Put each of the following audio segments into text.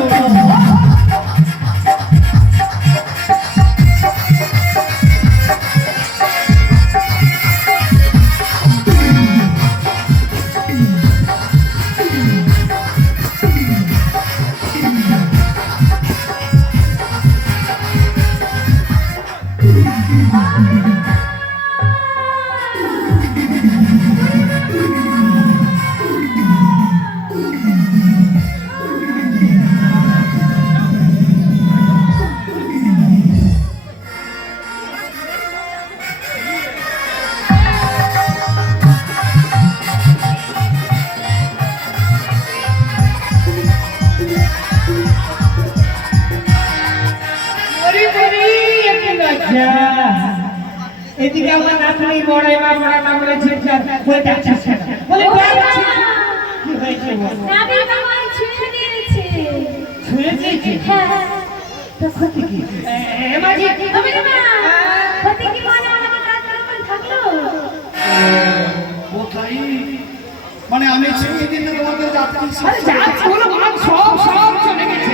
ওরে এদিকে আমার নাতনি বড়াই মা বড়াই মা বলেছে বলে কেন? বলে ডাকছি। কি হয়েছে বল? বাবা ছুঁয়ে দিয়েছে ছুঁয়ে দিয়েছে? হ্যাঁ হ্যাঁ তো ক্ষতি কি? না ক্ষতি কি মনে আমাকে কাজ করবার থাকল কোথায় মানে আমি ছুটি দিলে তোমাদের যাত্রী আরে যাচ্ছে হলো মা, সব সব চলে গেছে।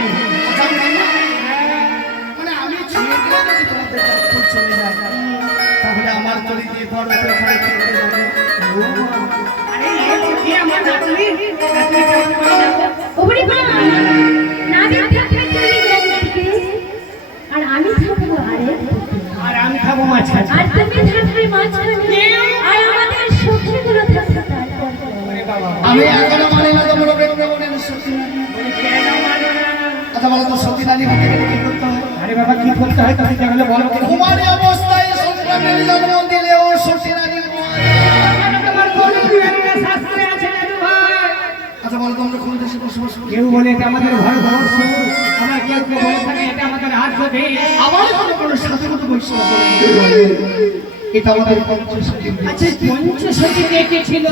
আর আমি থাকব আরে আর আমি খাব মাঝখানে। আর তুমি থাকবে মাঝখানে আর আমাদের সখীগুলো থাকবে তারপর ওরে বাবা, আমি এখনও মানি না তোমরা সতী নারী। বলি, মানো? আচ্ছা তো সতী নারী হতে গেলে কি করতে হয় আরে বাবা কি করতে হয় তুমি তাহলে বলো কুমারী অবস্থায় সন্তানের জন্ম বলো কোন দেশে বসবাস করো কেউ বলে এটা আমাদের ভারতবর্ষ আবার কেউ কেউ বলে থাকে? এটা আমাদের আর্য দেশ আবার কোনো কোনো স্বাধীনতা বলে এটা আমাদের পঞ্চশতী আচ্ছা পঞ্চশতী কে কে ছিল?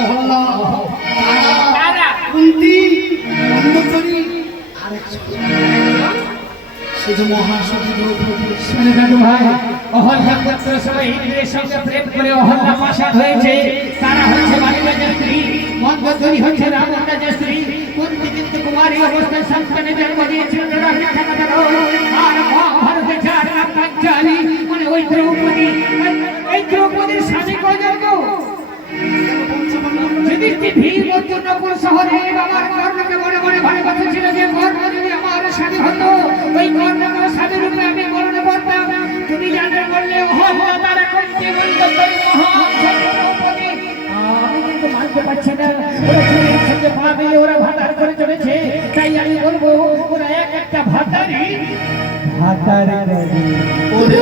অহল্লা তারা। কুন্তি আরেক সে যে মহাসতী দ্রৌপদী শুনে দাদু ভাই অহল্যা পুত্র সবাই ইন্দ্রের সঙ্গে প্রেম করে অহল্যা পাশাদ হয়েছে। মন্দধ্বনি হচ্ছে মানে ওই দ্রৌপদী, এই দ্রৌপদীর স্বামী কজন শহরে আমার কর্ণকে মনে মনে ভালোবাসা ছিল যে আমার স্বামী ওই কর্ণকে স্বামী রূপে আমি মরণ করতাম। তুমি জানতে বললে, ওহ, তারা করতে তোর মহান দ্রৌপদী আমি পারছে না। ওরা চুরির সঙ্গে পা দিয়ে ওরা ভাতার করে চলেছে। তাই আমি বলব ওরা এক একটা ভাতারি ভাতারি ওরে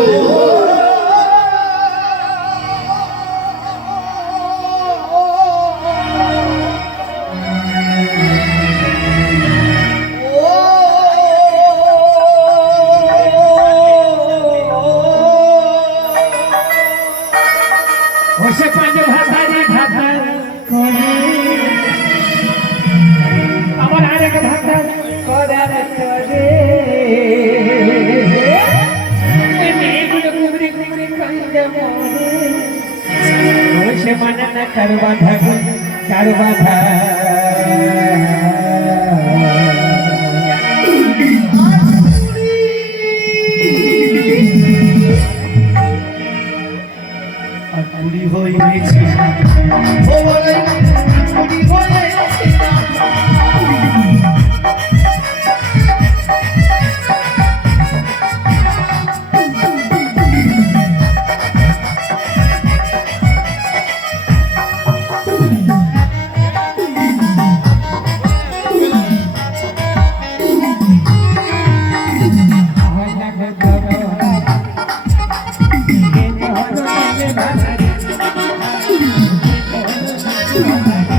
কার বাধা কার বাধা পুরী হয়েছে ও বলে ভাতারি